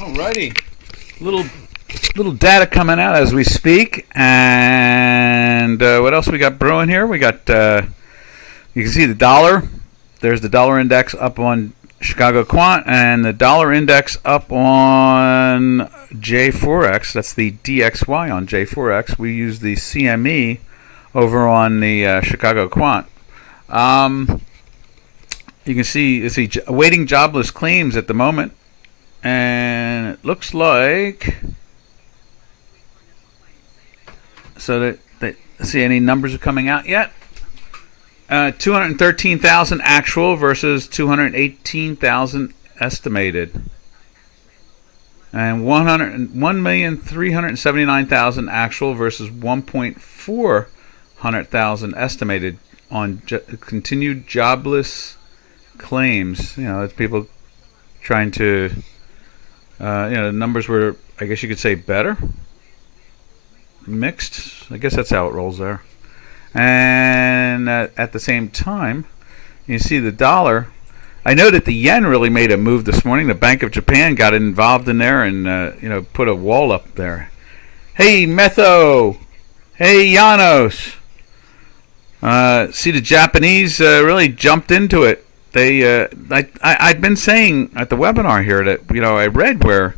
Alrighty, little data coming out as we speak, and what else we got brewing here? We got you can see the dollar. There's the dollar index up on Chicago Quant, and the dollar index up on J4X. That's the DXY on J4X. We use the CME over on the Chicago Quant. You can see awaiting jobless claims at the moment, and it looks like see any numbers are coming out yet. 213,000 actual versus 218,000 estimated, and 1,379,000 actual versus 1,400,000 estimated on continued jobless claims. It's people trying to, the numbers were, I guess you could say, better, mixed. I guess that's how it rolls there. And at the same time, you see the dollar. I know that the yen really made a move this morning. The Bank of Japan got involved in there and put a wall up there. Hey, Metho. Hey, Janos. See, the Japanese really jumped into it. I'd been saying at the webinar here that I read where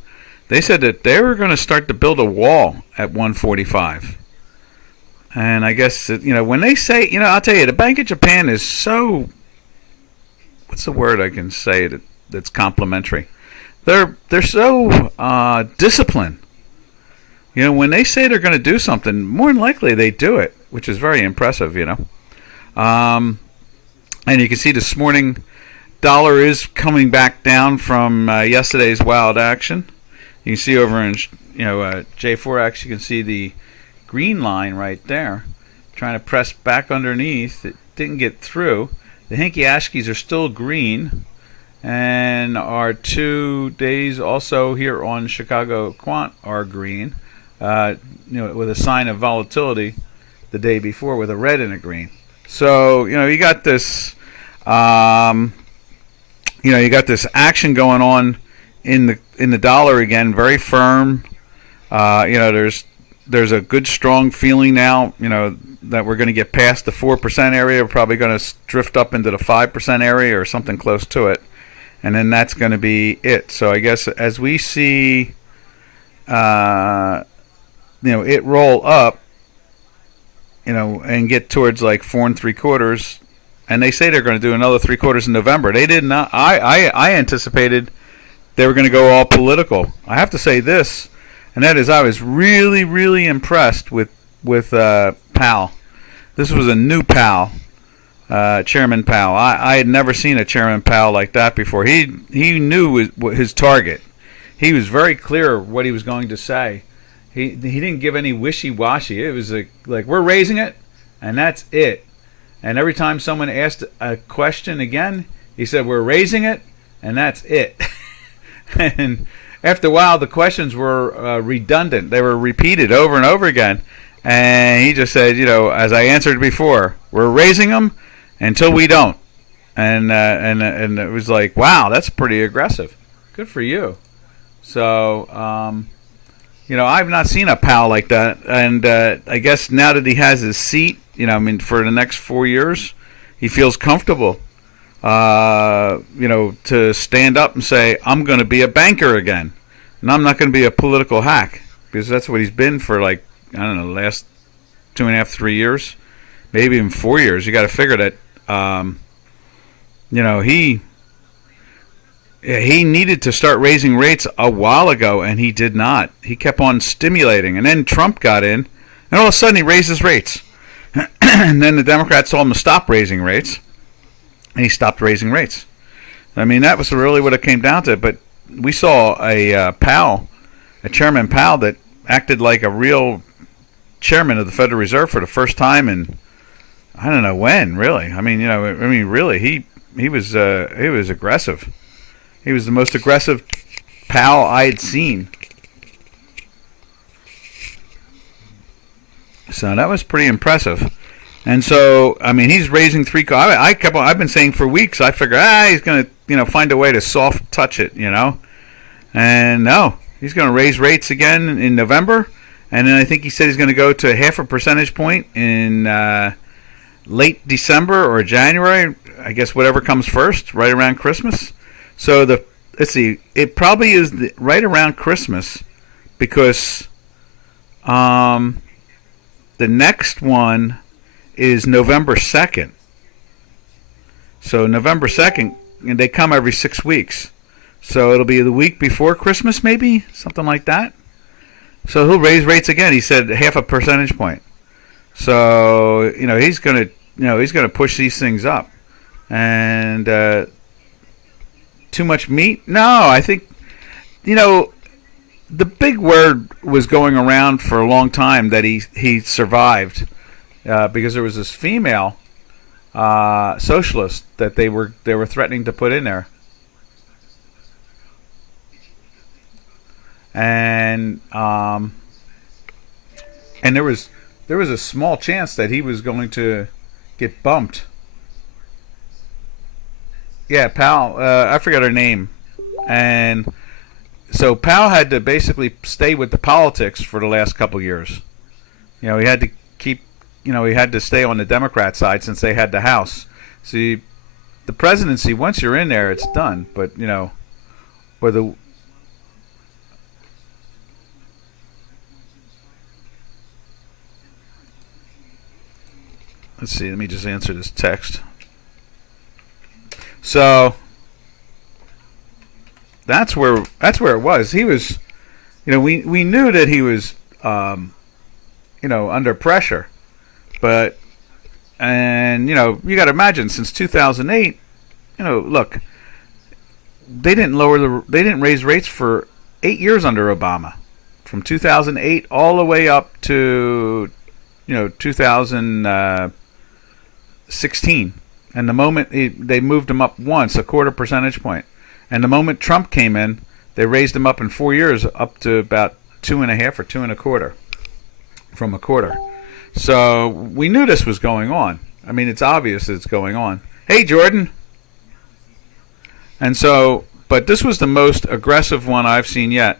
they said that they were going to start to build a wall at 145. And I guess when they say, I'll tell you, the Bank of Japan is so, what's the word I can say that's complimentary? They're so disciplined. When they say they're going to do something, more than likely they do it, which is very impressive. And you can see this morning, dollar is coming back down from yesterday's wild action. You can see over in J4X, you can see the green line right there, trying to press back underneath. It didn't get through. The Hinky Ashkies are still green, and our 2 days also here on Chicago Quant are green. With a sign of volatility the day before with a red and a green. So you got this, you got this action going on in the dollar again, very firm. There's a good strong feeling now, that we're going to get past the 4% area. We're probably going to drift up into the 5% area or something close to it, and then that's going to be it. So I guess as we see, it roll up, and get towards like 4 3/4, and they say they're going to do another 3/4 in November. They did not. I anticipated they were going to go all political. I have to say this, and that is I was really, really impressed with Powell. This was a new Powell, Chairman Powell. I had never seen a Chairman Powell like that before. He knew his target. He was very clear what he was going to say. He didn't give any wishy-washy. It was like we're raising it, and that's it. And every time someone asked a question again, he said we're raising it, and that's it. And after a while, the questions were redundant. They were repeated over and over again. And he just said, as I answered before, we're raising them until we don't. And it was like, wow, that's pretty aggressive. Good for you. So, I've not seen a Powell like that. And I guess now that he has his seat, for the next 4 years, he feels comfortable, to stand up and say, I'm going to be a banker again. And I'm not going to be a political hack, because that's what he's been for the last 2.5, 3 years, maybe even 4 years. You got to figure that, he needed to start raising rates a while ago, and he did not. He kept on stimulating, and then Trump got in, and all of a sudden he raised his rates. And then the Democrats told him to stop raising rates, and he stopped raising rates. That was really what it came down to. But we saw a Chairman Powell that acted like a real chairman of the Federal Reserve for the first time in I don't know when, really. Really, he was aggressive. He was the most aggressive Powell I had seen. So that was pretty impressive. And so, he's raising three. I've been saying for weeks. I figure, he's going to, find a way to soft touch it, And no, he's going to raise rates again in November. And then I think he said he's going to go to half a percentage point in late December or January. I guess whatever comes first, right around Christmas. So let's see, it probably is right around Christmas because the next one is November 2nd. So November 2nd, and they come every 6 weeks. So it'll be the week before Christmas, maybe, something like that. So he'll raise rates again. He said half a percentage point. So he's gonna push these things up. And too much meat? No, I think the big word was going around for a long time that he survived because there was this female socialist that they were threatening to put in there. And there was a small chance that he was going to get bumped. Yeah, Powell. I forgot her name, and so Powell had to basically stay with the politics for the last couple years. He had to keep. He had to stay on the Democrat side since they had the House. See, the presidency, once you're in there, it's done. But or the let's see. Let me just answer this text. So that's where it was. He was, we knew that he was, under pressure, but you got to imagine since 2008, look, they didn't raise rates for 8 years under Obama, from 2008 all the way up to 2016. And the moment they moved them up once, a quarter percentage point. And the moment Trump came in, they raised them up in 4 years up to about 2.5 or 2.25 from a quarter. So we knew this was going on. I mean, it's obvious it's going on. Hey, Jordan. And so, but this was the most aggressive one I've seen yet.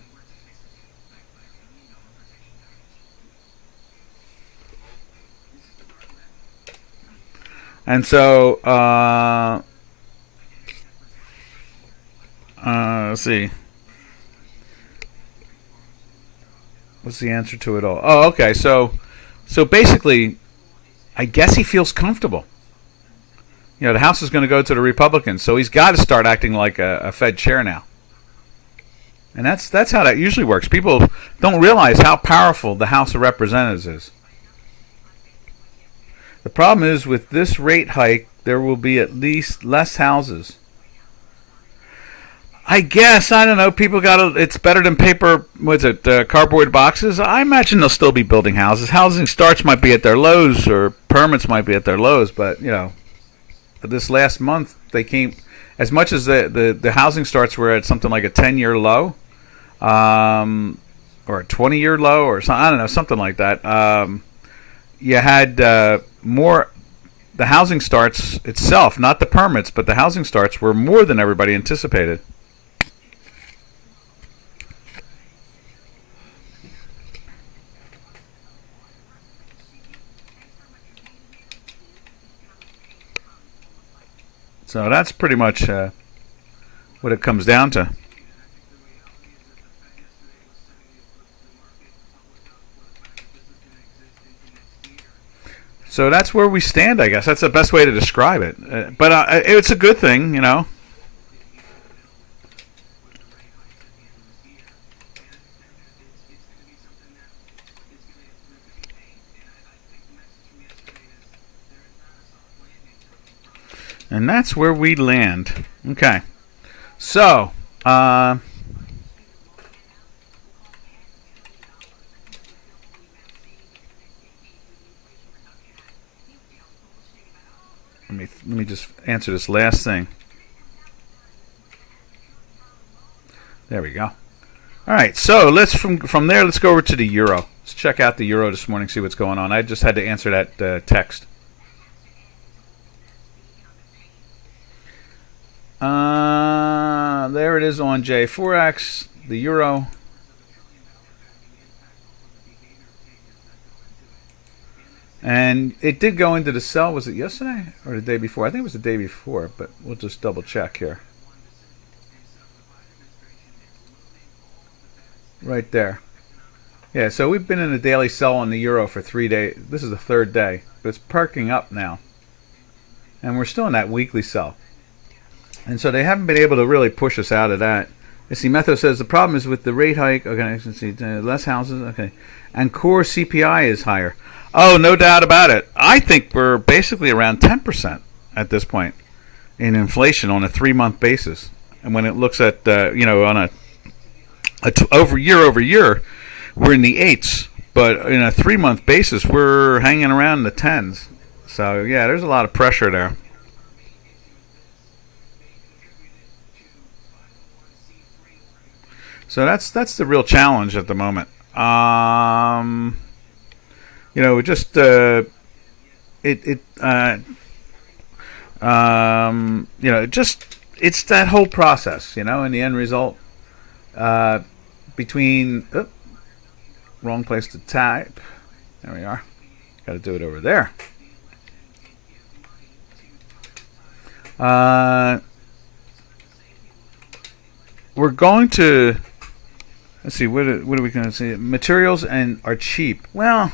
And so, let's see. What's the answer to it all? Oh, okay. So basically, I guess he feels comfortable. The House is going to go to the Republicans, so he's got to start acting like a Fed chair now. And that's how that usually works. People don't realize how powerful the House of Representatives is. The problem is with this rate hike, there will be at least less houses. I guess, I don't know, people it's better than paper, cardboard boxes. I imagine they'll still be building houses. Housing starts might be at their lows, or permits might be at their lows, but, this last month, they came, as much as the housing starts were at something like a 10-year low, or a 20-year low, or something, I don't know, something like that. You had more, the housing starts itself, not the permits, but the housing starts were more than everybody anticipated. So that's pretty much what it comes down to. So that's where we stand, I guess. That's the best way to describe it. But it's a good thing, And that's where we land. Okay. So, let me just answer this last thing. There we go. All right, so let's from there let's go over to the euro. Let's check out the euro this morning, see what's going on. I just had to answer that text. There it is on J4X. the euro. And it did go into the sell. Was it yesterday or the day before? I think it was the day before, but we'll just double check here. Right there. Yeah, so we've been in a daily sell on the euro for 3 days. This is the third day, but it's perking up now. And we're still in that weekly sell. And so they haven't been able to really push us out of that. You see, Metho says the problem is with the rate hike. Okay, I can see less houses. Okay. And core CPI is higher. Oh, no doubt about it. I think we're basically around 10% at this point in inflation on a 3-month basis. And when it looks at, on a over year, we're in the 8s. But in a 3-month basis, we're hanging around in the 10s. So, yeah, there's a lot of pressure there. So that's the real challenge at the moment. Just it's that whole process, in the end result, between, wrong place to type. There we are. Got to do it over there. We're going to, let's see, what are we going to see? Materials are cheap. Well,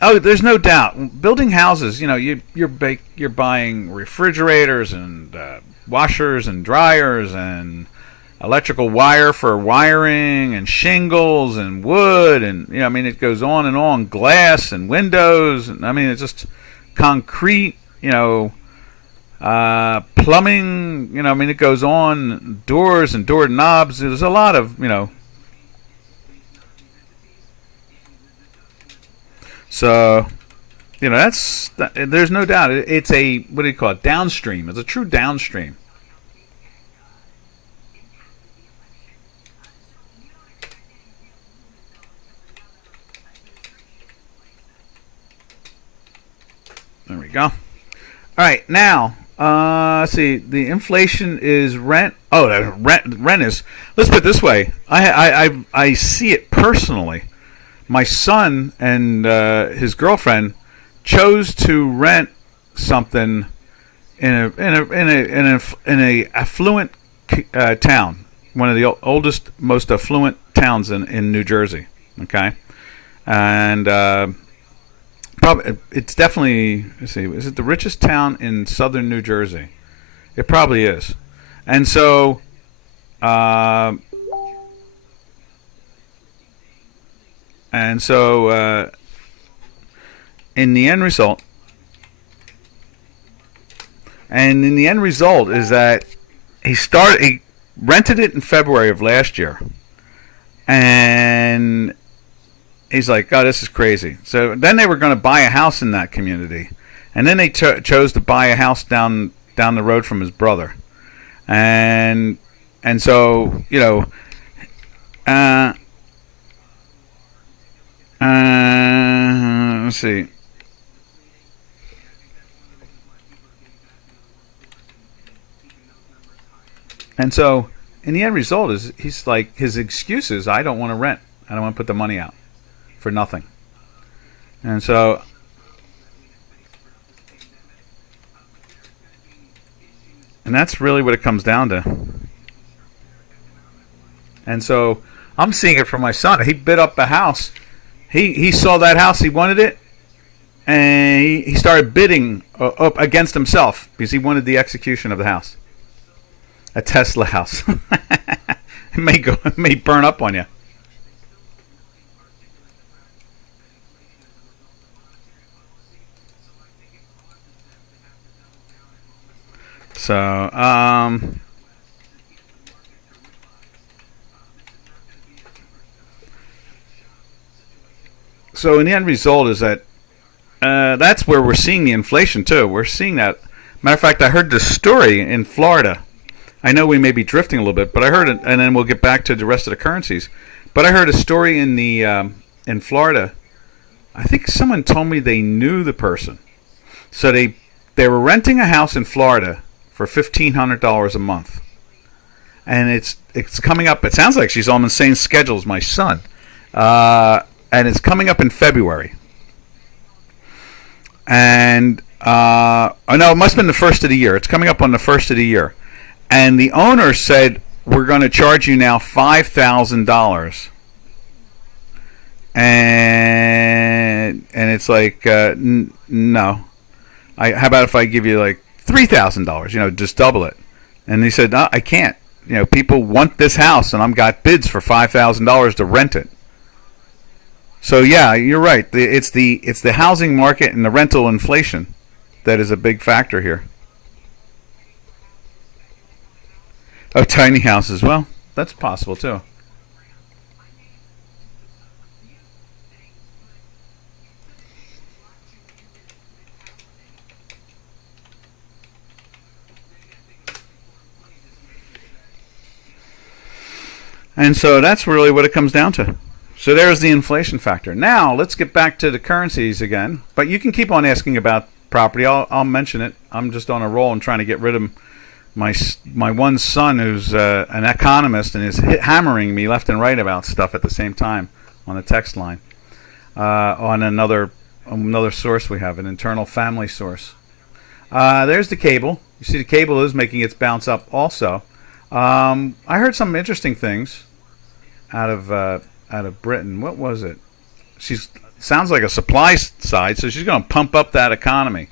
there's no doubt. Building houses, you're buying refrigerators and washers and dryers and electrical wire for wiring and shingles and wood and it goes on and on. Glass and windows and it's just concrete. Plumbing. It goes on. Doors and door knobs. There's a lot of So, there's no doubt. It's a, what do you call it? Downstream. It's a true downstream. There we go. All right, now, let's see. The inflation is rent. Oh, rent is. Let's put it this way. I see it personally. My son and his girlfriend chose to rent something in a affluent town, one of the oldest, most affluent towns in New Jersey. Okay, and probably it's definitely. Let's see, is it the richest town in southern New Jersey? It probably is, and so. In the end result, is that he rented it in February of last year, and he's like, "Oh, this is crazy." So then they were going to buy a house in that community, and then they chose to buy a house down the road from his brother, and so let's see. And so, in the end result is he's like, his excuse is, I don't want to rent. I don't want to put the money out for nothing. And so, and that's really what it comes down to. And so, I'm seeing it from my son. He bid up a house. He saw that house, he wanted it, and he started bidding up against himself because he wanted the execution of the house. A Tesla house. It may burn up on you. So, So in the end result is that that's where we're seeing the inflation too. We're seeing that. Matter of fact, I heard this story in Florida. I know we may be drifting a little bit, but I heard it, and then we'll get back to the rest of the currencies. But I heard a story in Florida. I think someone told me they knew the person. So they were renting a house in Florida for $1,500 a month, and it's coming up. It sounds like she's on the same schedule as my son, and it's coming up in February. And oh no, it must have been the first of the year. It's coming up on the first of the year, and the owner said we're going to charge you now $5,000, and it's like no. How about if I give you like $3,000? Just double it. And he said, no, I can't. People want this house, and I've got bids for $5,000 to rent it. So yeah, you're right. It's the housing market and the rental inflation that is a big factor here. Oh, tiny houses. Well, that's possible too. And so that's really what it comes down to. So there's the inflation factor. Now let's get back to the currencies again. But you can keep on asking about property. I'll mention it. I'm just on a roll and trying to get rid of my one son, who's an economist, and is hammering me left and right about stuff at the same time on the text line. On another source we have, an internal family source. There's the cable. You see the cable is making its bounce up also. I heard some interesting things out of Britain. What was it? Sounds like a supply side, so she's going to pump up that economy.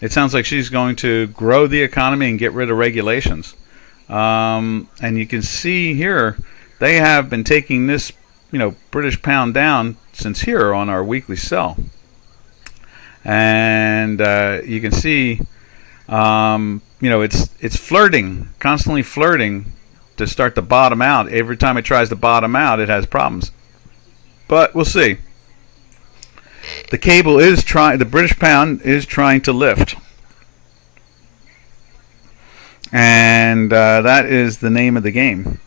It sounds like she's going to grow the economy and get rid of regulations. And you can see here they have been taking this, British pound down since here on our weekly sell. And you can see, it's flirting, constantly flirting to start to bottom out. Every time it tries to bottom out, it has problems. But we'll see. The cable is trying. The British pound is trying to lift, and that is the name of the game.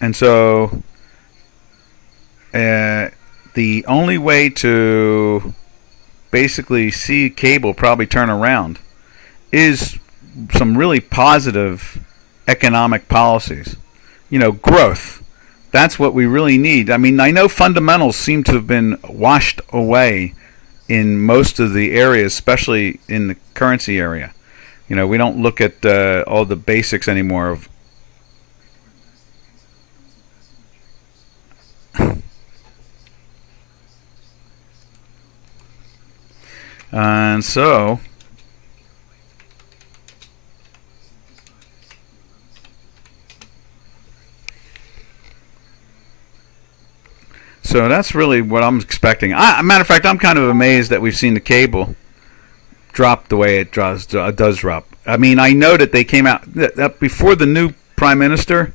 And so, the only way to basically see cable probably turn around is some really positive economic policies. Growth. That's what we really need. I mean, I know fundamentals seem to have been washed away in most of the areas, especially in the currency area. We don't look at all the basics anymore of and so that's really what I'm expecting. Matter of fact, I'm kind of amazed that we've seen the cable drop the way it does drop. I mean, I know that they came out that before the new prime minister,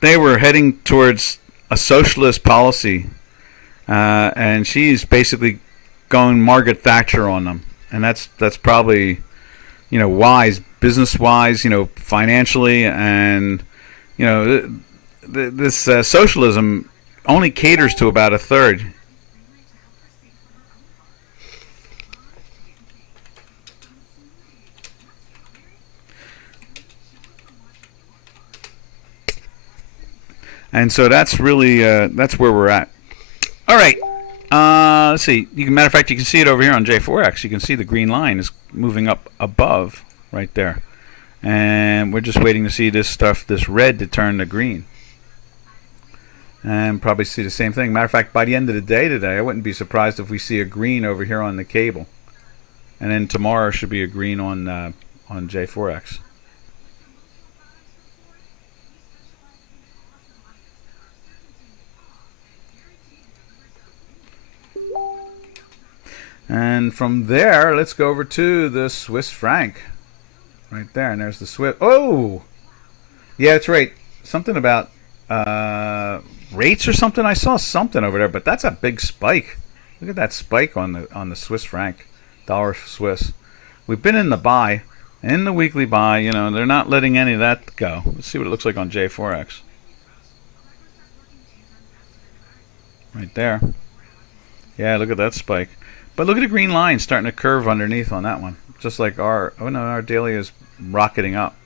they were heading towards a socialist policy, and she's basically going Margaret Thatcher on them, and that's probably wise, business wise, financially, and this socialism only caters to about a third. And so that's really that's where we're at. All right. Let's see. Matter of fact, you can see it over here on J4X. You can see the green line is moving up above right there, and we're just waiting to see this red, to turn to green. And probably see the same thing. Matter of fact, by the end of the day today, I wouldn't be surprised if we see a green over here on the cable, and then tomorrow should be a green on J4X. And from there, let's go over to the Swiss franc, right there. And there's the Swiss. Oh, yeah, that's right. Something about rates or something. I saw something over there, but that's a big spike. Look at that spike on the Swiss franc, dollar Swiss. We've been in the buy, in the weekly buy. They're not letting any of that go. Let's see what it looks like on J4X. Right there. Yeah, look at that spike. But look at the green line starting to curve underneath on that one. Just like our daily is rocketing up.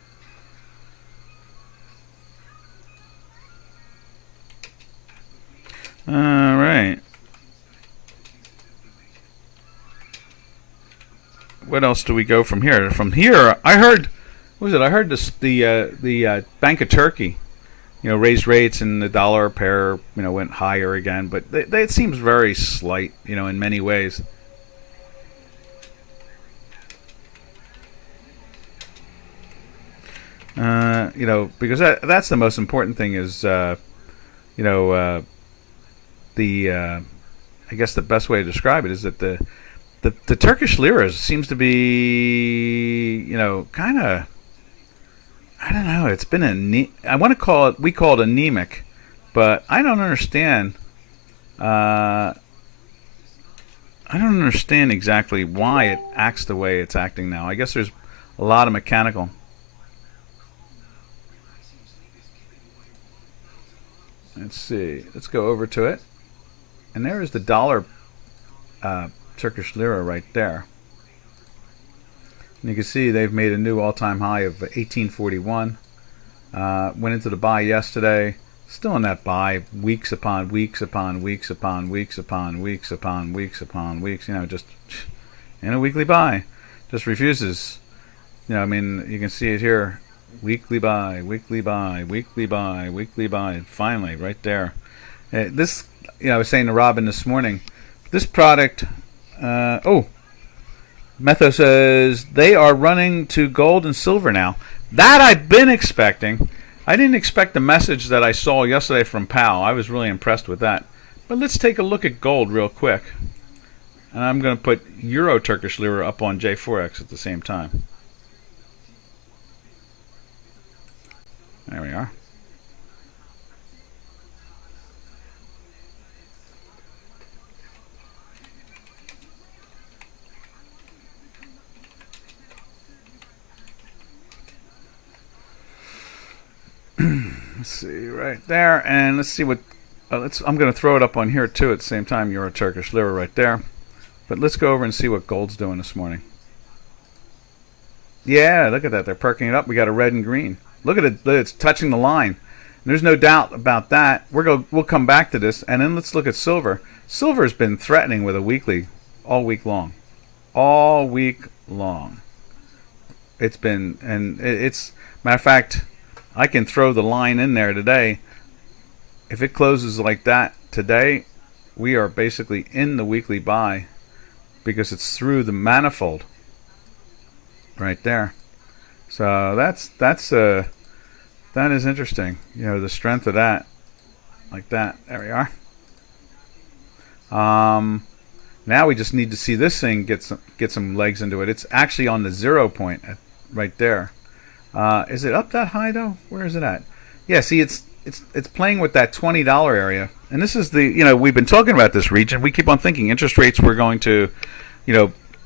what else do we go from here? From here, I heard, what was it? I heard the Bank of Turkey, raised rates and the dollar pair, went higher again. But it seems very slight, in many ways. Because that's the most important thing is, I guess the best way to describe it is that the Turkish lira seems to be, kind of, I don't know. It's been we call it anemic, but I don't understand. I don't understand exactly why it acts the way it's acting now. I guess there's a lot of mechanical. Let's see. Let's go over to it. And there is the dollar Turkish lira right there. And you can see they've made a new all-time high of 1841. Went into the buy yesterday. Still in that buy, weeks upon weeks upon weeks upon weeks upon weeks upon weeks upon weeks. Just in a weekly buy. Just refuses. You can see it here. Weekly buy, weekly buy, weekly buy, weekly buy. Finally, right there. This, I was saying to Robin this morning, this product, Metho says they are running to gold and silver now. That I've been expecting. I didn't expect the message that I saw yesterday from Powell. I was really impressed with that. But let's take a look at gold real quick. And I'm going to put Euro Turkish Lira up on J4X at the same time. There we are. Let's see right there, and let's see what. I'm going to throw it up on here too at the same time. Euro Turkish Lira right there, but let's go over and see what gold's doing this morning. Yeah, look at that. They're perking it up. We got a red and green. Look at it. It's touching the line. And there's no doubt about that. We'll come back to this, and then let's look at silver. Silver's been threatening with a weekly all week long. All week long. It's been, and it's matter of fact, I can throw the line in there today. If it closes like that today, we are basically in the weekly buy because it's through the manifold right there. So that is interesting. The strength of that, like that. There we are. Now we just need to see this thing get some legs into it. It's actually on the 0 point right there. Is it up that high though? Where is it at? Yeah, see, it's playing with that $20 area, and this is the we've been talking about this region. We keep on thinking interest rates were going to,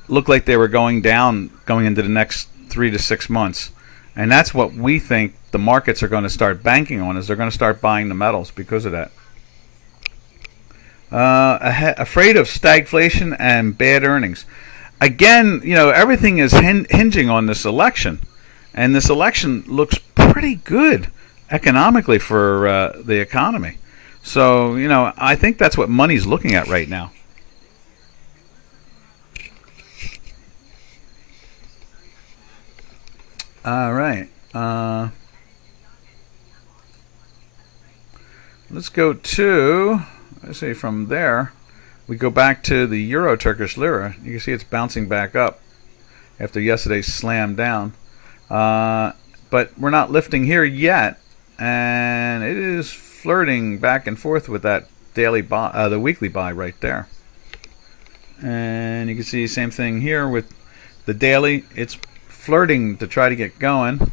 look like they were going down going into the next 3 to 6 months, and that's what we think the markets are going to start banking on. Is they're going to start buying the metals because of that. Afraid of stagflation and bad earnings. Again, everything is hinging on this election. And this election looks pretty good economically for the economy. So, I think that's what money's looking at right now. All right. Let's go to, let's see, from there, we go back to the Euro Turkish Lira. You can see it's bouncing back up after yesterday's slam down. But we're not lifting here yet, and it is flirting back and forth with that daily buy, the weekly buy right there. And you can see same thing here with the daily. It's flirting to try to get going,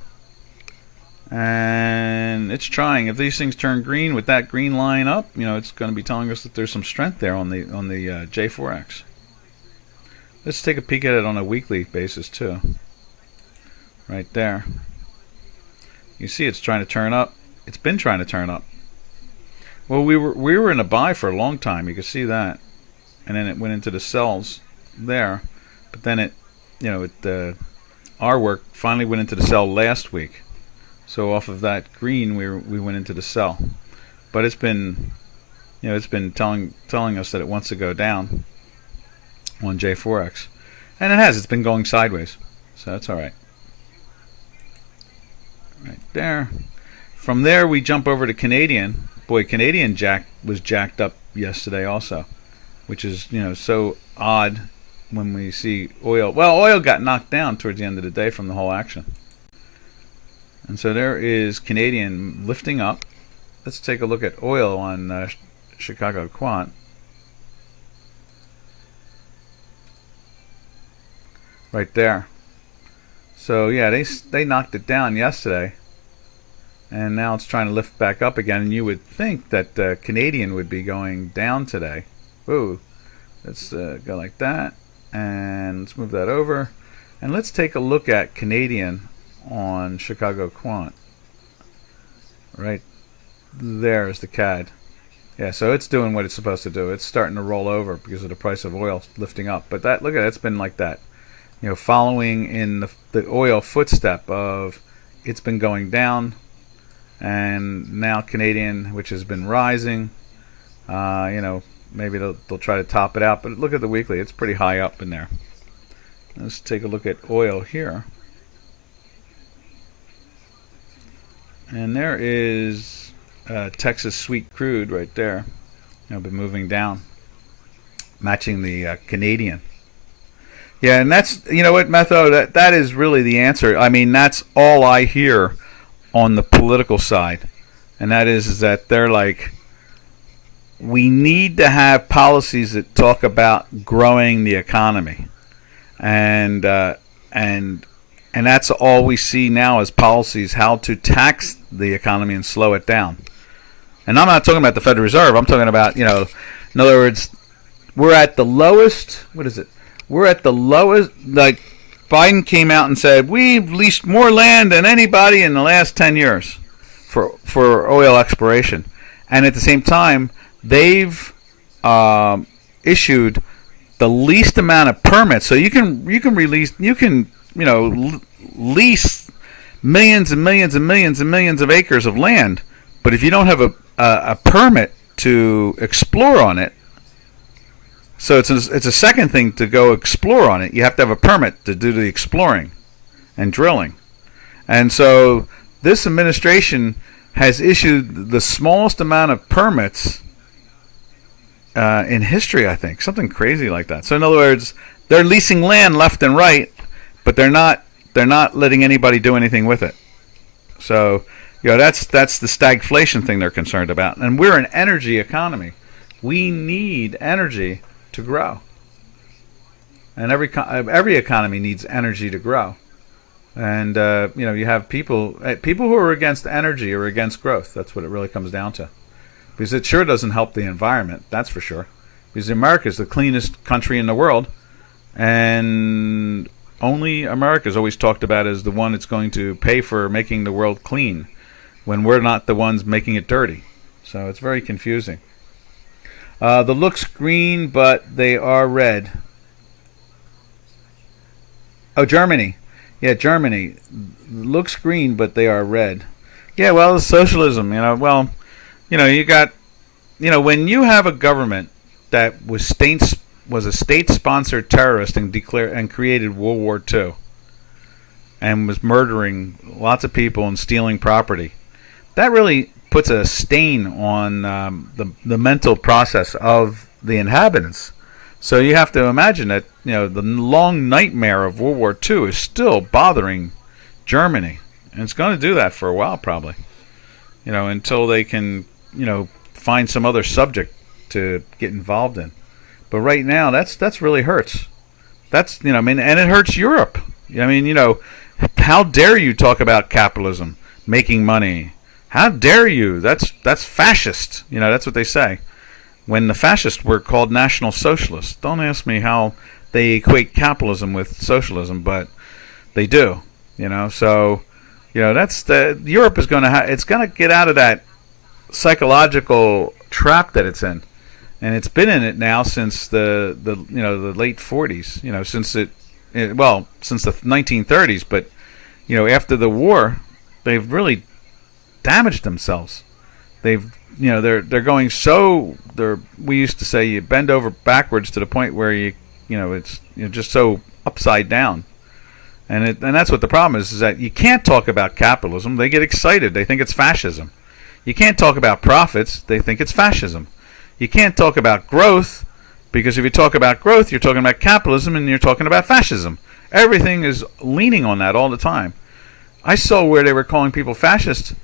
and it's trying. If these things turn green with that green line up, it's going to be telling us that there's some strength there on the J4X. Let's take a peek at it on a weekly basis too. Right there. You see it's trying to turn up. It's been trying to turn up. Well, we were in a buy for a long time. You can see that. And then it went into the sells there. But then it, our work finally went into the sell last week. So off of that green, we went into the sell. But it's been, it's been telling us that it wants to go down on J4X. And it has. It's been going sideways. So that's all right. Right there. From there, we jump over to Canadian. Boy, Canadian was jacked up yesterday also, which is, so odd when we see oil. Well, oil got knocked down towards the end of the day from the whole action. And so there is Canadian lifting up. Let's take a look at oil on Chicago Quant. Right there. So yeah, they knocked it down yesterday, and now it's trying to lift back up again. And you would think that Canadian would be going down today. Ooh, let's go like that, and let's move that over, and let's take a look at Canadian on Chicago Quant. Right there is the CAD. Yeah, so it's doing what it's supposed to do. It's starting to roll over because of the price of oil lifting up. But that, look at it, it's been like that. Following in the oil footstep of it's been going down, and now Canadian, which has been rising, maybe they'll try to top it out. But look at the weekly; it's pretty high up in there. Let's take a look at oil here, and there is Texas Sweet Crude right there. Been moving down, matching the Canadian. Yeah, and that's, what, Metho, that is really the answer. I mean, that's all I hear on the political side. And that is that they're like, we need to have policies that talk about growing the economy. And that's all we see now as policies, how to tax the economy and slow it down. And I'm not talking about the Federal Reserve. I'm talking about, in other words, we're at the lowest, what is it? We're at the lowest, like Biden came out and said, we've leased more land than anybody in the last 10 years for oil exploration. And at the same time, they've issued the least amount of permits. So you can lease millions and millions and millions and millions of acres of land. But if you don't have a permit to explore on it, so it's a second thing to go explore on it. You have to have a permit to do the exploring and drilling. And so this administration has issued the smallest amount of permits in history, I think. Something crazy like that. So in other words, they're leasing land left and right, but they're not letting anybody do anything with it. So, that's the stagflation thing they're concerned about. And we're an energy economy. We need energy to grow, and every economy needs energy to grow. And you have people who are against energy or against growth. That's what it really comes down to, because it sure doesn't help the environment. That's for sure. Because America is the cleanest country in the world, and only America is always talked about as the one that's going to pay for making the world clean, when we're not the ones making it dirty. So it's very confusing. The looks green, but they are red. Oh, Germany. Yeah, Germany. Looks green, but they are red. Yeah, well, it's socialism, you got, when you have a government that was a state-sponsored terrorist and created World War II and was murdering lots of people and stealing property, that really puts a stain on the mental process of the inhabitants. So you have to imagine that the long nightmare of World War II is still bothering Germany, and it's going to do that for a while probably. Until they can find some other subject to get involved in. But right now, that's really hurts. That's and it hurts Europe. How dare you talk about capitalism, making money? How dare you? That's fascist. That's what they say. When the fascists were called National Socialists. Don't ask me how they equate capitalism with socialism, but they do. So that's Europe is going to it's going to get out of that psychological trap that it's in, and it's been in it now since the late 40s. Since since the 1930s, but after the war, they've really damaged themselves. They're going we used to say you bend over backwards to the point where it's just so upside down. And that's what the problem is that you can't talk about capitalism. They get excited. They think it's fascism. You can't talk about profits. They think it's fascism. You can't talk about growth, because if you talk about growth, you're talking about capitalism and you're talking about fascism. Everything is leaning on that all the time. I saw where they were calling people fascists,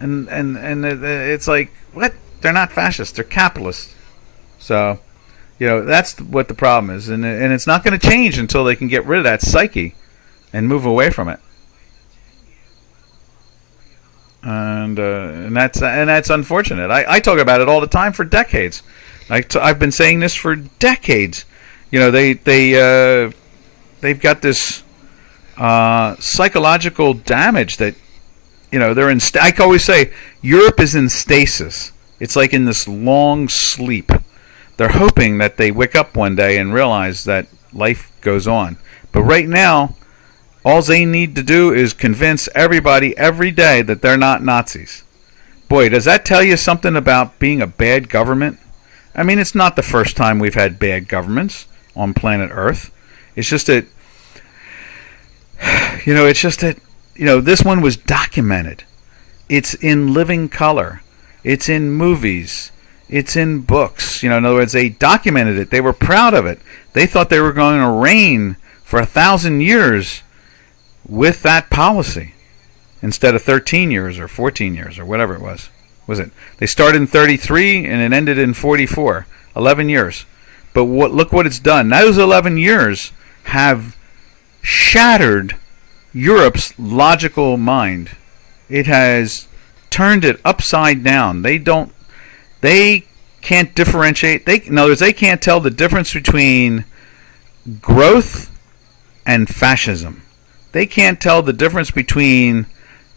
and it's like, what? They're not fascists. They're capitalists. So, that's what the problem is, and it's not going to change until they can get rid of that psyche and move away from it. And that's unfortunate. I talk about it all the time for decades. I've been saying this for decades. They've got this psychological damage that they're in. I always say Europe is in stasis. It's like in this long sleep. They're hoping that they wake up one day and realize that life goes on. But right now, all they need to do is convince everybody every day that they're not Nazis. Boy, does that tell you something about being a bad government? I mean, it's not the first time we've had bad governments on planet Earth. It's just that, this one was documented. It's in living color. It's in movies. It's in books. In other words, they documented it. They were proud of it. They thought they were going to reign for 1,000 years with that policy instead of 13 years or 14 years or whatever it was. They started in 33 and it ended in 44. 11 years. But look what it's done. Those 11 years have shattered Europe's logical mind. It has turned it upside down. They can't differentiate. In other words, they can't tell the difference between growth and fascism. They can't tell the difference between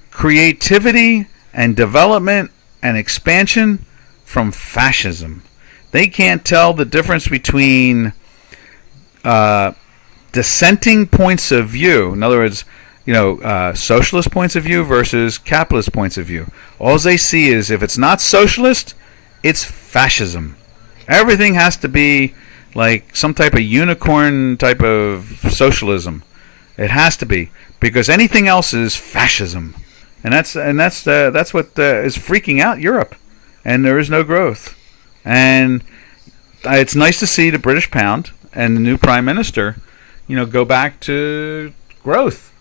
creativity and development and expansion from fascism. They can't tell the difference between dissenting points of view. In other words, socialist points of view versus capitalist points of view. All they see is if it's not socialist, it's fascism. Everything has to be like some type of unicorn type of socialism. It has to be, because anything else is fascism, and that's what is freaking out Europe, and there is no growth. And it's nice to see the British pound and the new prime minister, go back to growth.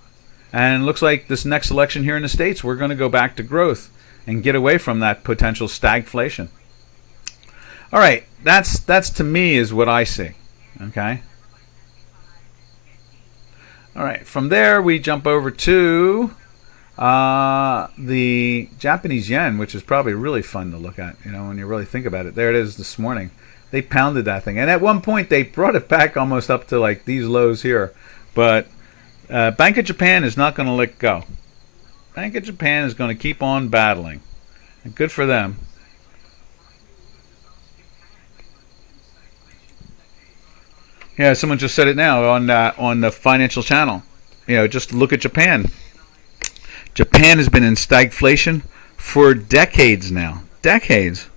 And it looks like this next election here in the States, we're going to go back to growth and get away from that potential stagflation. All right, that's to me is what I see. Okay. All right, from there we jump over to the Japanese yen, which is probably really fun to look at, when you really think about it. There it is this morning. They pounded that thing. And at one point they brought it back almost up to like these lows here. But Bank of Japan is not going to let go. Bank of Japan is going to keep on battling. And good for them. Yeah, someone just said it now on the Financial Channel. Just look at Japan. Japan has been in stagflation for decades now. Decades.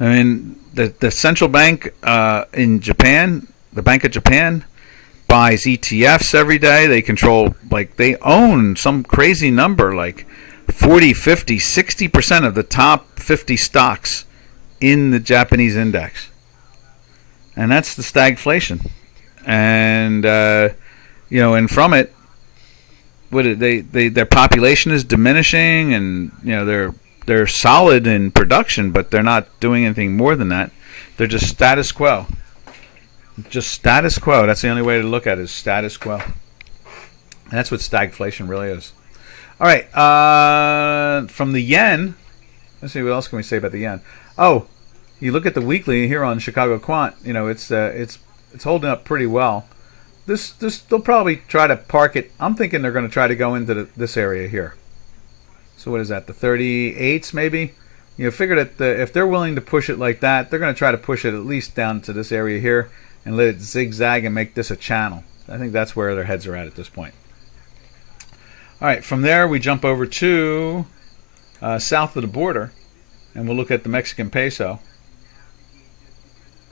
I mean, the central bank in Japan, the Bank of Japan, buys ETFs every day. They control, they own some crazy number, like 40, 50, 60% of the top 50 stocks in the Japanese index. And that's the stagflation. And, and from it, their population is diminishing, and, they're solid in production, but they're not doing anything more than that. They're just status quo. Just status quo. That's the only way to look at it, is status quo. And that's what stagflation really is. All right. From the yen, let's see, what else can we say about the yen? Oh, you look at the weekly here on Chicago Quant. It's holding up pretty well. They'll probably try to park it. I'm thinking they're going to try to go into this area here. So what is that? The 38s maybe? Figure that if they're willing to push it like that, they're going to try to push it at least down to this area here and let it zigzag and make this a channel. I think that's where their heads are at this point. All right, from there we jump over to south of the border, and we'll look at the Mexican peso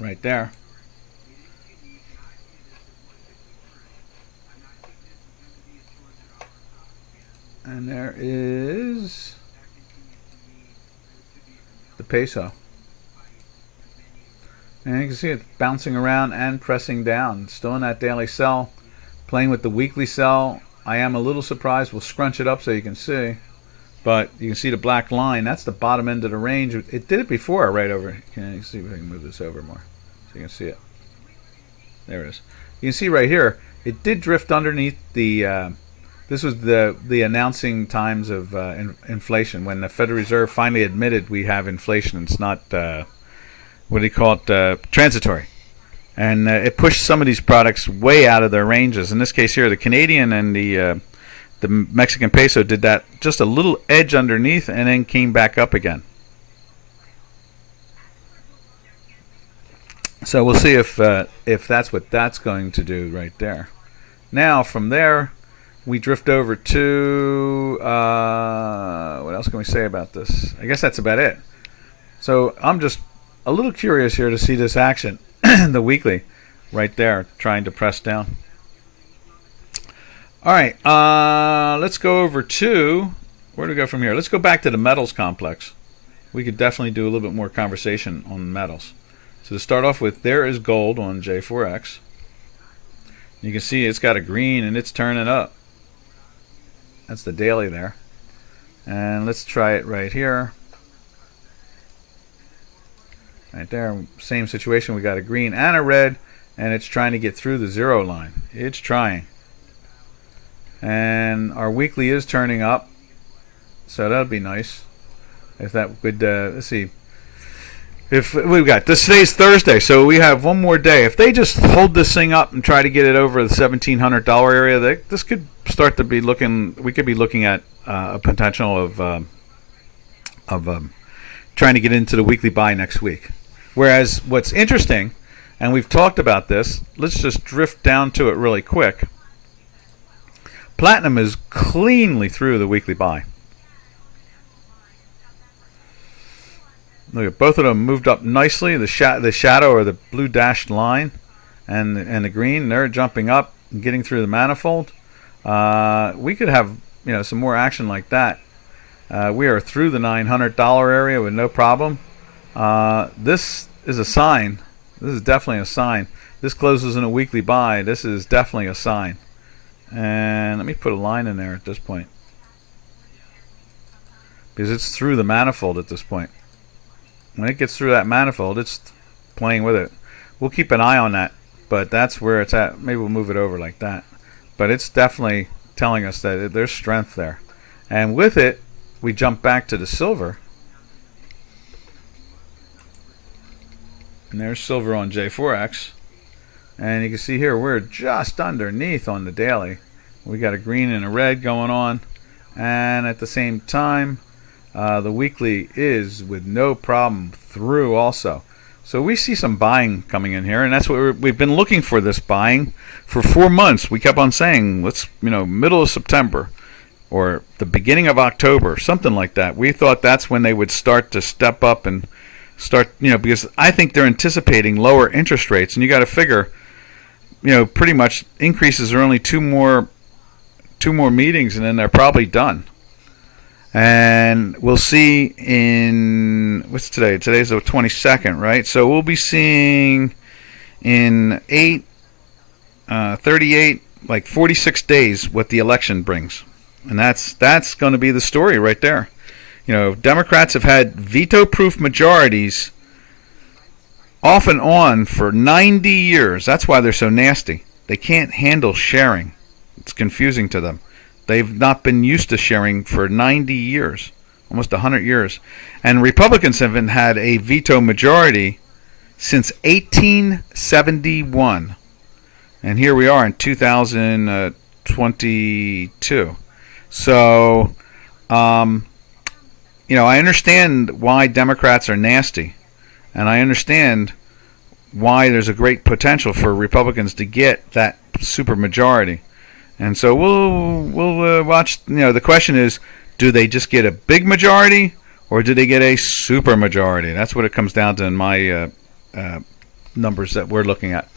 right there. And there is the peso. And you can see it bouncing around and pressing down. Still in that daily sell. Playing with the weekly sell. I am a little surprised. We'll scrunch it up so you can see. But you can see the black line. That's the bottom end of the range. It did it before right over. Can you see if I can move this over more so you can see it? There it is. You can see right here, it did drift underneath the... this was the announcing times of inflation, when the Federal Reserve finally admitted we have inflation. It's not, what do you call it, transitory. And it pushed some of these products way out of their ranges. In this case here, the Canadian and the Mexican peso did that just a little edge underneath and then came back up again. So we'll see if that's what that's going to do right there. Now from there, we drift over to what else can we say about this? I guess that's about it. So I'm just a little curious here to see this action, the weekly, right there, trying to press down. All right, let's go over to, where do we go from here? Let's go back to the metals complex. We could definitely do a little bit more conversation on metals. So to start off with, there is gold on J4X. You can see it's got a green and it's turning up. That's the daily there. And let's try it right here. Right there, same situation. We got a green and a red, and it's trying to get through the zero line. It's trying. And our weekly is turning up, so that'll be nice. If that would, let's see. If we've got this, today's Thursday, so we have one more day. If they just hold this thing up and try to get it over the $1,700 area, this could start to be looking. We could be looking at a potential of trying to get into the weekly buy next week. Whereas what's interesting, and we've talked about this, let's just drift down to it really quick. Platinum is cleanly through the weekly buy. Look at both of them moved up nicely. The shadow or the blue dashed line, and the green, they're jumping up and getting through the manifold. We could have some more action like that. We are through the $900 area with no problem. This is a sign. This is definitely a sign. This closes in a weekly buy. This is definitely a sign. And let me put a line in there at this point, because it's through the manifold at this point. When it gets through that manifold, it's playing with it. We'll keep an eye on that, but that's where it's at. Maybe we'll move it over like that. But it's definitely telling us that there's strength there. And with it, we jump back to the silver. And there's silver on J4X. And you can see here, we're just underneath on the daily. We got a green and a red going on. And at the same time, the weekly is with no problem through also. So we see some buying coming in here, and that's what we've been looking for, this buying for 4 months. We kept on saying, let's, middle of September or the beginning of October, something like that. We thought that's when they would start to step up and start, because I think they're anticipating lower interest rates, and you got to figure, pretty much increases are only two more meetings, and then they're probably done. And we'll see in, what's today? Today's the 22nd, right? So we'll be seeing in 38, like 46 days what the election brings. And that's going to be the story right there. Democrats have had veto-proof majorities off and on for 90 years. That's why they're so nasty. They can't handle sharing. It's confusing to them. They've not been used to sharing for 90 years, almost 100 years. And Republicans haven't had a veto majority since 1871. And here we are in 2022. So, I understand why Democrats are nasty. And I understand why there's a great potential for Republicans to get that supermajority. And so we'll watch. The question is, do they just get a big majority, or do they get a super majority? That's what it comes down to in my numbers that we're looking at.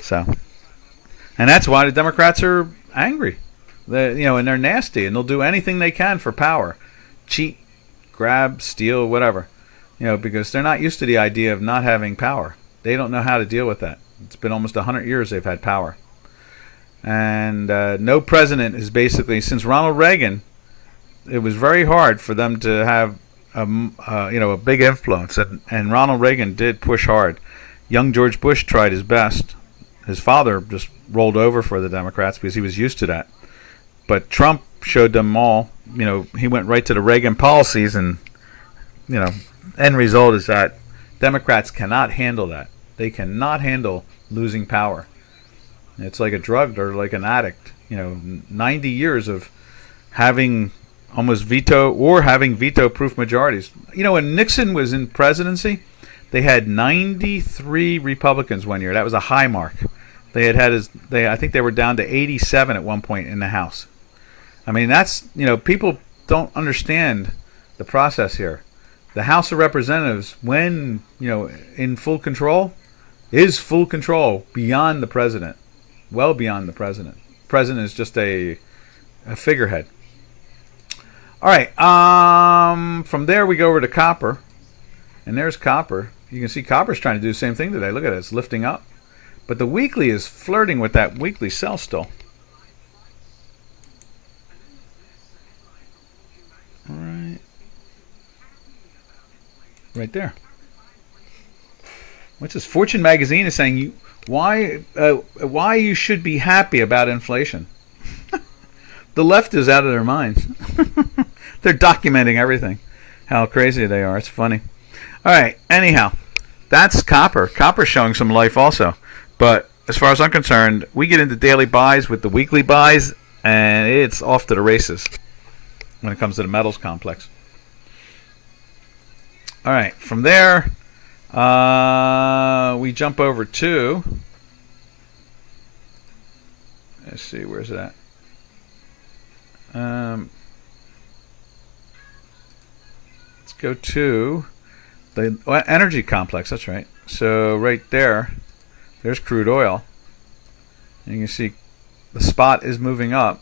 So, and that's why the Democrats are angry. And they're nasty, and they'll do anything they can for power, cheat, grab, steal, whatever. Because they're not used to the idea of not having power. They don't know how to deal with that. It's been almost 100 years they've had power. And no president is basically, since Ronald Reagan, it was very hard for them to have a big influence. And Ronald Reagan did push hard. Young George Bush tried his best. His father just rolled over for the Democrats because he was used to that. But Trump showed them all. He went right to the Reagan policies, and end result is that Democrats cannot handle that. They cannot handle losing power. It's like a drug or like an addict. 90 years of having almost having veto-proof majorities. When Nixon was in presidency, they had 93 Republicans one year. That was a high mark. I think they were down to 87 at one point in the House. I mean, that's, people don't understand the process here. The House of Representatives, when, in full control, is full control beyond the president. Well beyond the president. The president is just a figurehead. All right. From there, we go over to copper. And there's copper. You can see copper's trying to do the same thing today. Look at it. It's lifting up. But the weekly is flirting with that weekly sell still. All right. Right there. What's this? Fortune magazine is saying why you should be happy about inflation. The left is out of their minds. They're documenting everything. How crazy they are. It's funny. All right. Anyhow, that's copper. Copper's showing some life also. But as far as I'm concerned, we get into daily buys with the weekly buys, and it's off to the races when it comes to the metals complex. All right. From there, we jump over to, let's see, where's that? Let's go to the energy complex. That's right. So right there's crude oil. And you can see the spot is moving up,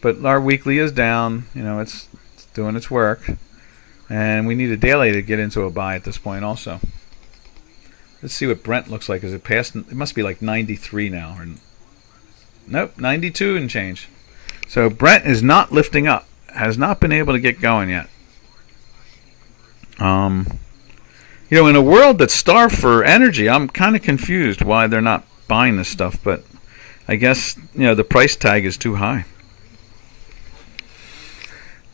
but our weekly is down. It's doing its work. And we need a daily to get into a buy at this point also. Let's see what Brent looks like. Is it past? It must be like 93 now. Nope, 92 and change. So Brent is not lifting up. Has not been able to get going yet. In a world that's starved for energy, I'm kind of confused why they're not buying this stuff. But I guess, the price tag is too high.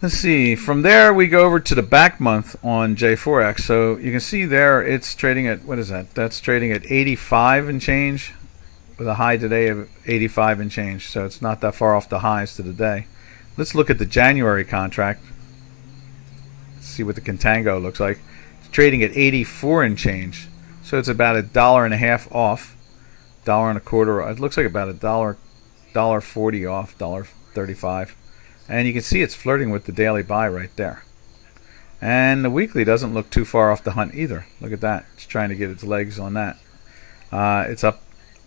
Let's see. From there, we go over to the back month on J4X. So you can see there it's trading at, what is that? That's trading at 85 and change with a high today of 85 and change. So it's not that far off the highs to the day. Let's look at the January contract. Let's see what the contango looks like. It's trading at 84 and change. So it's about $1.50 off. $1.25. It looks like about $1.40 off, $1.35. And you can see it's flirting with the daily buy right there. And the weekly doesn't look too far off the hunt either. Look at that. It's trying to get its legs on that. It's up.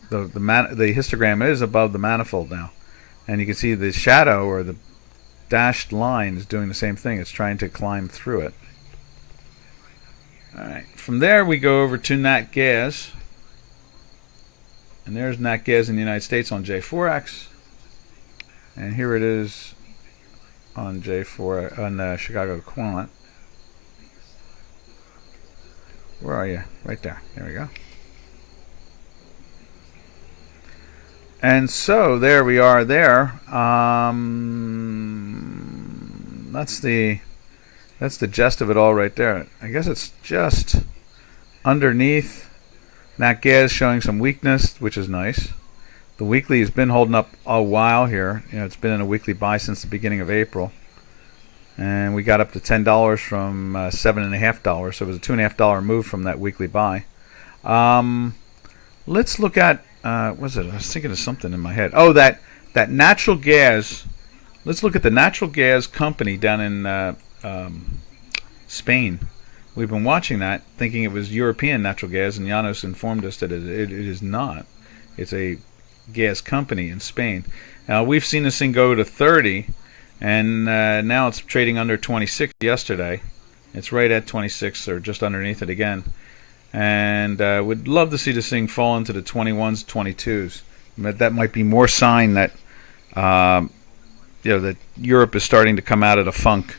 The histogram is above the manifold now. And you can see the shadow or the dashed line is doing the same thing. It's trying to climb through it. All right. From there, we go over to Nat Gas. And there's Nat Gas in the United States on J4X. And here it is on J4 on Chicago Quant. Where are you? Right there. There we go. And so there we are there. That's the gist of it all right there. I guess it's just underneath. Nat Gas showing some weakness, which is nice. The weekly has been holding up a while here. It's been in a weekly buy since the beginning of April. And we got up to $10 from $7.50. So it was a $2.50 move from that weekly buy. Let's look at, what was it? I was thinking of something in my head. Oh, that natural gas. Let's look at the natural gas company down in Spain. We've been watching that, thinking it was European natural gas, and Janos informed us that it is not. It's a gas company in Spain. Now we've seen this thing go to 30, and now it's trading under 26 yesterday. It's right at 26 or just underneath it again. And would love to see this thing fall into the 21s, 22s. But that might be more sign that that Europe is starting to come out of the funk.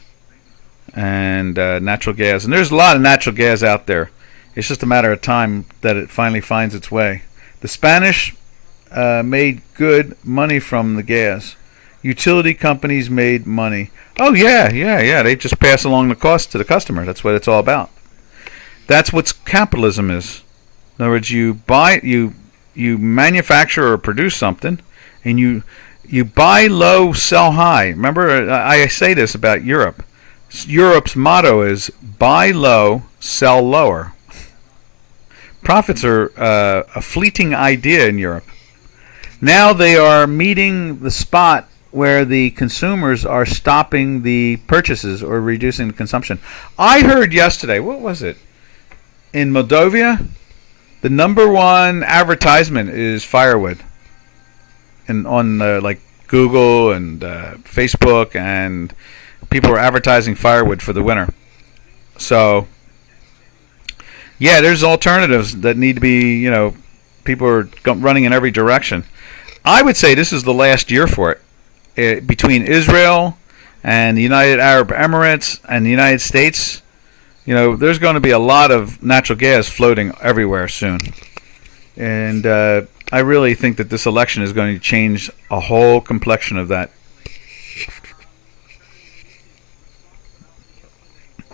And natural gas, and there's a lot of natural gas out there. It's just a matter of time that it finally finds its way. The Spanish made good money from the gas. Utility companies made money. Oh yeah. They just pass along the cost to the customer. That's what it's all about. That's what capitalism is. In other words, you manufacture or produce something, and you buy low, sell high. Remember, I say this about Europe. Europe's motto is buy low, sell lower. Profits are a fleeting idea in Europe. Now they are meeting the spot where the consumers are stopping the purchases or reducing the consumption. I heard yesterday, what was it? In Moldova, the #1 advertisement is firewood. And on like Google and Facebook, and people are advertising firewood for the winter. So, yeah, there's alternatives that need to be, people are running in every direction. I would say this is the last year for it. Between Israel and the United Arab Emirates and the United States, there's going to be a lot of natural gas floating everywhere soon. And I really think that this election is going to change a whole complexion of that.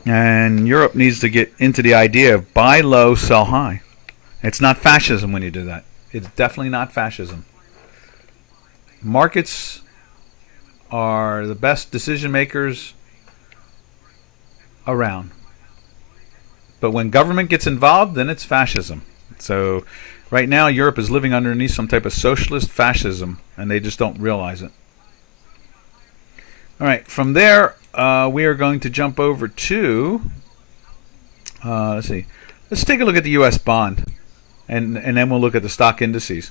And Europe needs to get into the idea of buy low, sell high. It's not fascism when you do that. It's definitely not fascism. Markets are the best decision makers around. But when government gets involved, then it's fascism. So right now Europe is living underneath some type of socialist fascism, and they just don't realize it. All right, from there, we are going to jump over to, let's see. Let's take a look at the U.S. bond, and then we'll look at the stock indices.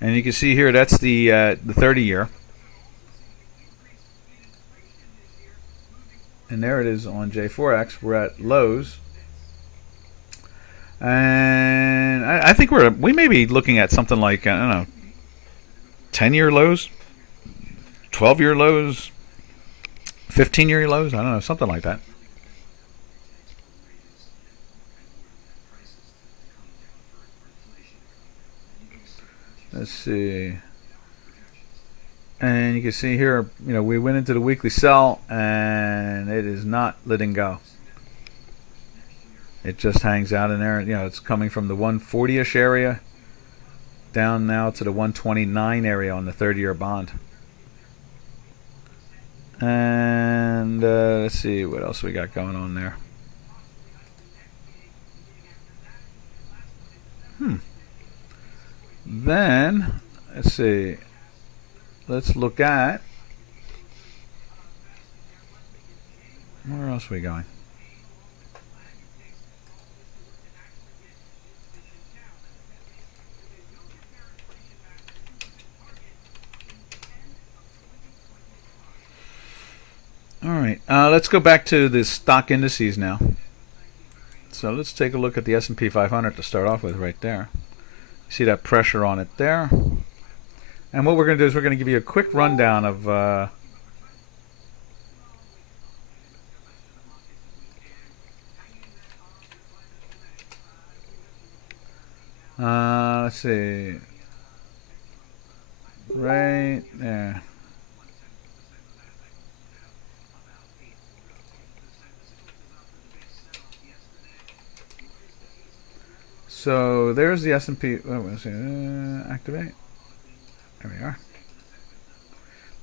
And you can see here, that's the 30-year. And there it is on J4X. We're at lows. And I think we may be looking at something like, 10-year lows, 12-year lows, 15-year lows, I don't know, something like that. Let's see. And you can see here, we went into the weekly sell, and it is not letting go. It just hangs out in there. It's coming from the 140-ish area down now to the 129 area on the 30-year bond. And let's see what else we got going on there. Then, let's see. Let's look at, where else are we going? All right, let's go back to the stock indices now. So let's take a look at the S&P 500 to start off with right there. You see that pressure on it there. And what we're going to do is we're going to give you a quick rundown of let's see, right there. So there's the S&P. Activate. There we are.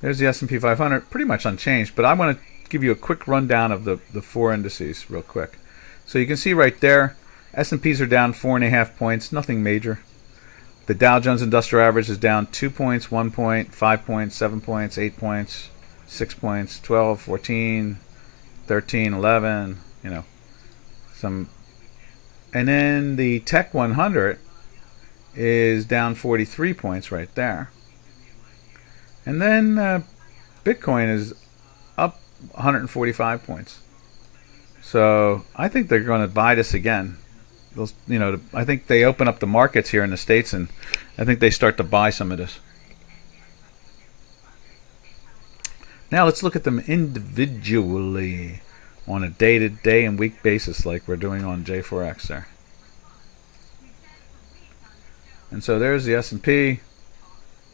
There's the S&P 500, pretty much unchanged. But I want to give you a quick rundown of the four indices real quick. So you can see right there, S&Ps are down 4.5 points, nothing major. The Dow Jones Industrial Average is down 2 points, 1 point, 5 points, 7 points, 8 points, 6 points, 12, 14, 13, 11. Some. And then the Tech 100 is down 43 points right there. And then Bitcoin is up 145 points. So I think they're going to buy this again. I think they open up the markets here in the States, and I think they start to buy some of this. Now let's look at them individually on a day-to-day and week basis like we're doing on J4X there. And so there's the S&P. You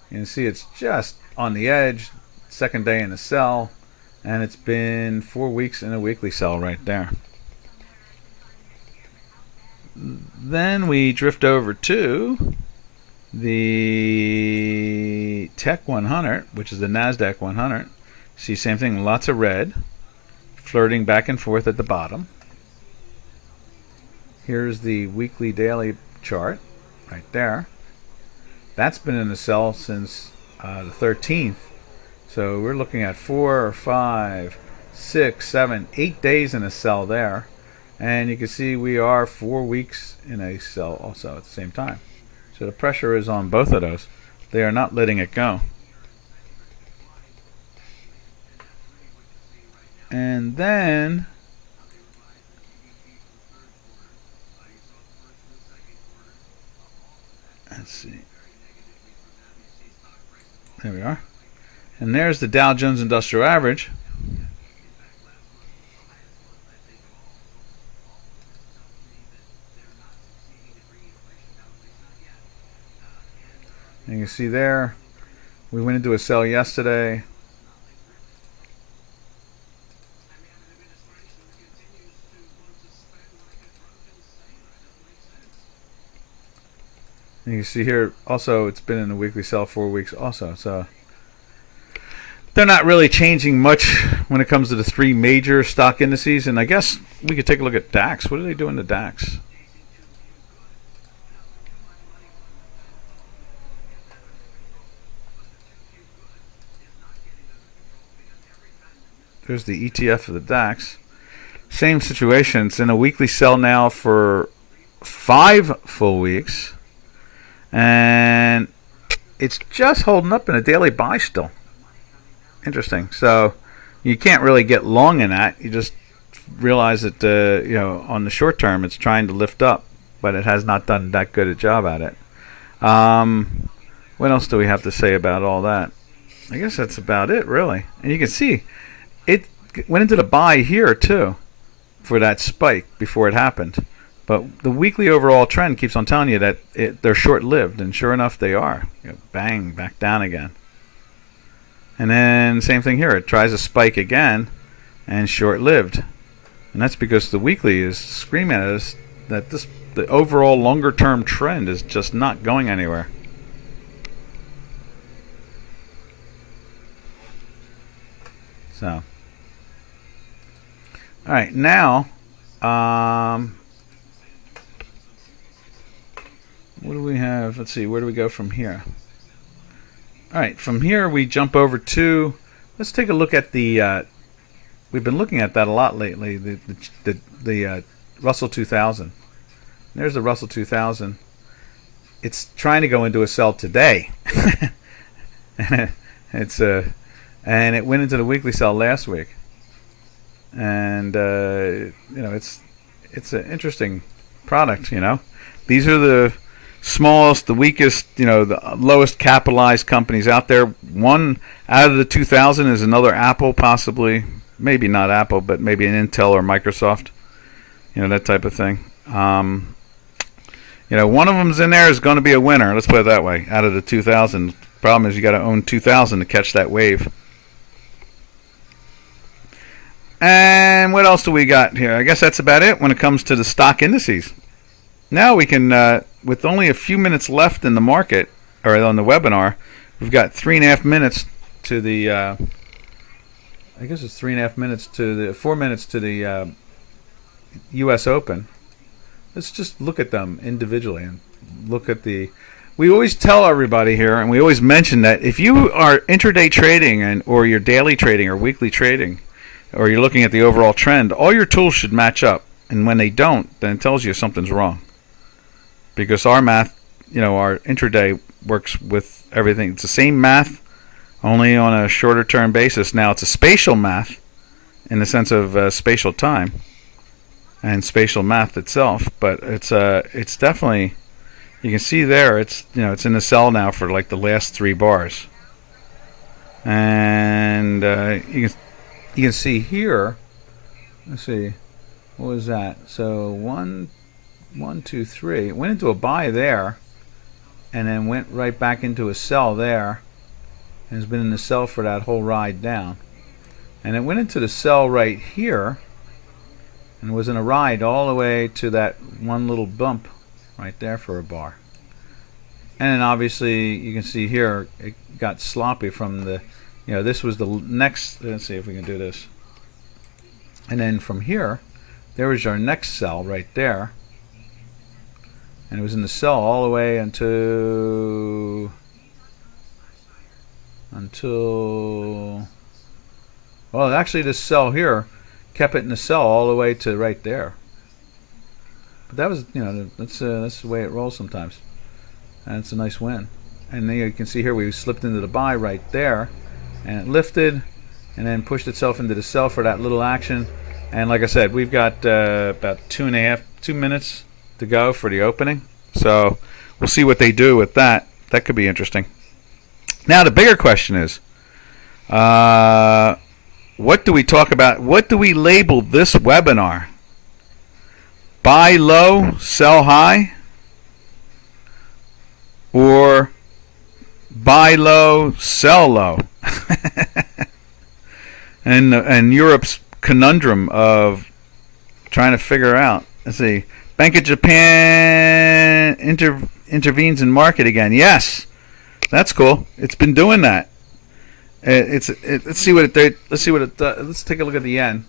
can see it's just on the edge, second day in a sell, and it's been 4 weeks in a weekly sell right there. Then we drift over to the Tech 100, which is the Nasdaq 100. See, same thing, lots of red, flirting back and forth at the bottom. Here's the weekly daily chart right there. That's been in the sell since the 13th. So we're looking at 4, 5, 6, 7, 8 days in a sell there. And you can see we are 4 weeks in a sell also at the same time. So the pressure is on both of those. They are not letting it go. And then let's see. There we are. And there's the Dow Jones Industrial Average. And you can see there, we went into a sell yesterday. And you can see here also it's been in a weekly sell 4 weeks also. So they're not really changing much when it comes to the three major stock indices. And I guess we could take a look at DAX. What are they doing to DAX? There's the ETF of the DAX. Same situation. It's in a weekly sell now for 5 full weeks. And it's just holding up in a daily buy still. Interesting. So you can't really get long in that. You just realize that on the short term it's trying to lift up, but it has not done that good a job at it. What else do we have to say about all that? I guess that's about it, really. And you can see it went into the buy here too for that spike before it happened. But the weekly overall trend keeps on telling you that they're short-lived, and sure enough, they are. Bang, back down again. And then same thing here. It tries to spike again, and short-lived. And that's because the weekly is screaming at us that the overall longer-term trend is just not going anywhere. So, all right, now. What do we have? Let's see. Where do we go from here? All right. From here, we jump over to. Let's take a look at the. We've been looking at that a lot lately. The Russell 2000. There's the Russell 2000. It's trying to go into a sell today. And it went into the weekly sell last week. And it's an interesting product. These are the smallest, the weakest, the lowest capitalized companies out there. One out of the 2,000 is another Apple, possibly. Maybe not Apple, but maybe an Intel or Microsoft. That type of thing. One of them's in there is going to be a winner. Let's put it that way. Out of the 2,000. Problem is you got to own 2,000 to catch that wave. And what else do we got here? I guess that's about it when it comes to the stock indices. Now we can, with only a few minutes left in the market, or on the webinar, we've got 3.5 minutes to the, I guess it's 3.5 minutes to the, 4 minutes to the U.S. Open. Let's just look at them individually and look at the, we always tell everybody here, and we always mention that if you are intraday trading or you're daily trading or weekly trading, or you're looking at the overall trend, all your tools should match up. And when they don't, then it tells you something's wrong. Because our math, our intraday works with everything. It's the same math only on a shorter term basis. Now it's a spatial math in the sense of spatial time and spatial math itself, but it's definitely, you can see there, it's it's in the sell now for like the last 3 bars, and you can see here. Let's see, what was that? So 1, 2, 3. It went into a buy there, and then went right back into a sell there, and has been in the sell for that whole ride down. And it went into the sell right here, and was in a ride all the way to that one little bump right there for a bar. And then obviously you can see here it got sloppy from the, this was the next. Let's see if we can do this. And then from here, there was our next sell right there, and it was in the sell all the way until well, actually this sell here kept it in the sell all the way to right there. But that was, that's the way it rolls sometimes, and it's a nice win. And then you can see here we slipped into the buy right there, and it lifted and then pushed itself into the sell for that little action. And like I said, we've got about 2 minutes to go for the opening, so we'll see what they do with that. That could be interesting. Now the bigger question is, what do we talk about? What do we label this webinar? Buy low, sell high, or buy low, sell low? and Europe's conundrum of trying to figure out. Let's see. Bank of Japan intervenes in market again. Yes, that's cool. It's been doing that. Let's see what it. Let's see what it does. Let's take a look at the yen.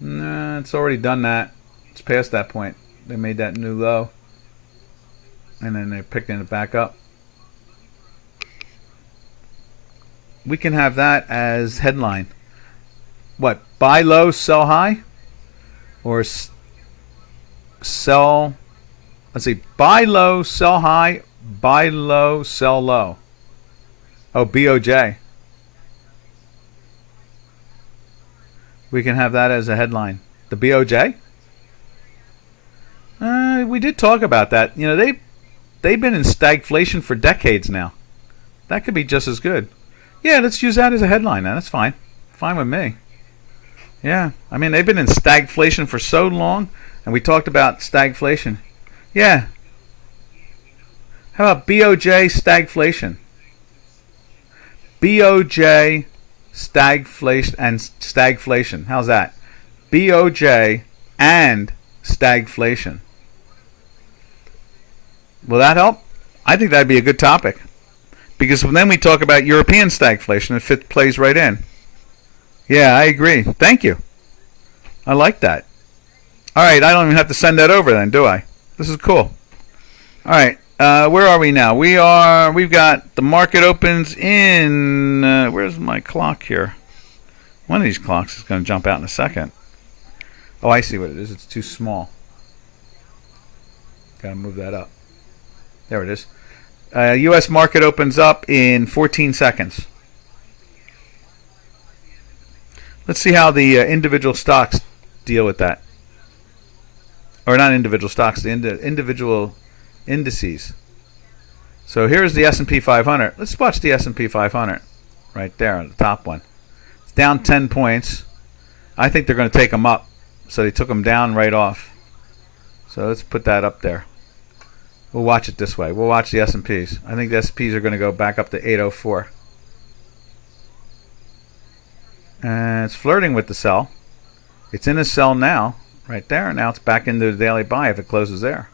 Nah, it's already done that. It's past that point. They made that new low, and then they're picking it back up. We can have that as headline. What? Buy low, sell high, or sell? Let's see. Buy low, sell high. Buy low, sell low. Oh, BOJ. We can have that as a headline. The BOJ? We did talk about that. They've been in stagflation for decades now. That could be just as good. Yeah, let's use that as a headline now. That's fine. Fine with me. Yeah, I mean, they've been in stagflation for so long, and we talked about stagflation. Yeah. How about BOJ stagflation? BOJ stagflation and stagflation. How's that? BOJ and stagflation. Will that help? I think that'd be a good topic, because then we talk about European stagflation. It plays right in. Yeah, I agree. Thank you. I like that. All right, I don't even have to send that over then, do I? This is cool. All right, where are we now? We've got the market opens in, where's my clock here? One of these clocks is going to jump out in a second. Oh, I see what it is. It's too small. Got to move that up. There it is. U.S. market opens up in 14 seconds. Let's see how the individual stocks deal with that. Or not individual stocks, the individual indices. So here's the S&P 500. Let's watch the S&P 500 right there, the top one. It's down 10 points. I think they're going to take them up. So they took them down right off. So let's put that up there. We'll watch it this way. We'll watch the S&Ps. I think the S&Ps are going to go back up to 804. And it's flirting with the sell. It's in a sell now, right there. Now it's back into the daily buy if it closes there.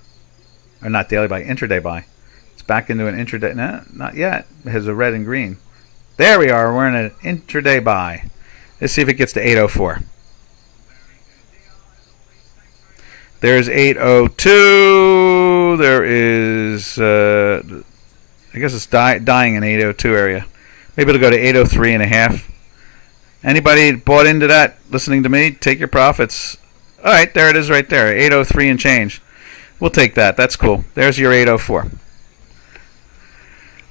Or not daily buy, intraday buy. It's back into an intraday. No, not yet. It has a red and green. There we are. We're in an intraday buy. Let's see if it gets to 804. There's 802. There is, I guess it's dying in 802 area. Maybe it'll go to 803.5. Anybody bought into that listening to me? Take your profits. All right, there it is right there. 803 and change. We'll take that. That's cool. There's your 804.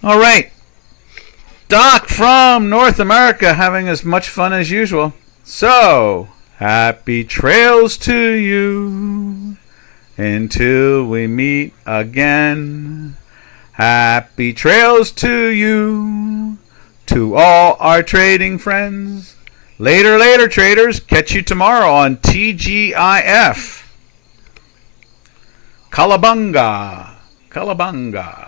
All right. Doc from North America having as much fun as usual. So, happy trails to you until we meet again. Happy trails to you, to all our trading friends. Later, later, traders. Catch you tomorrow on TGIF. Kalabunga. Kalabunga.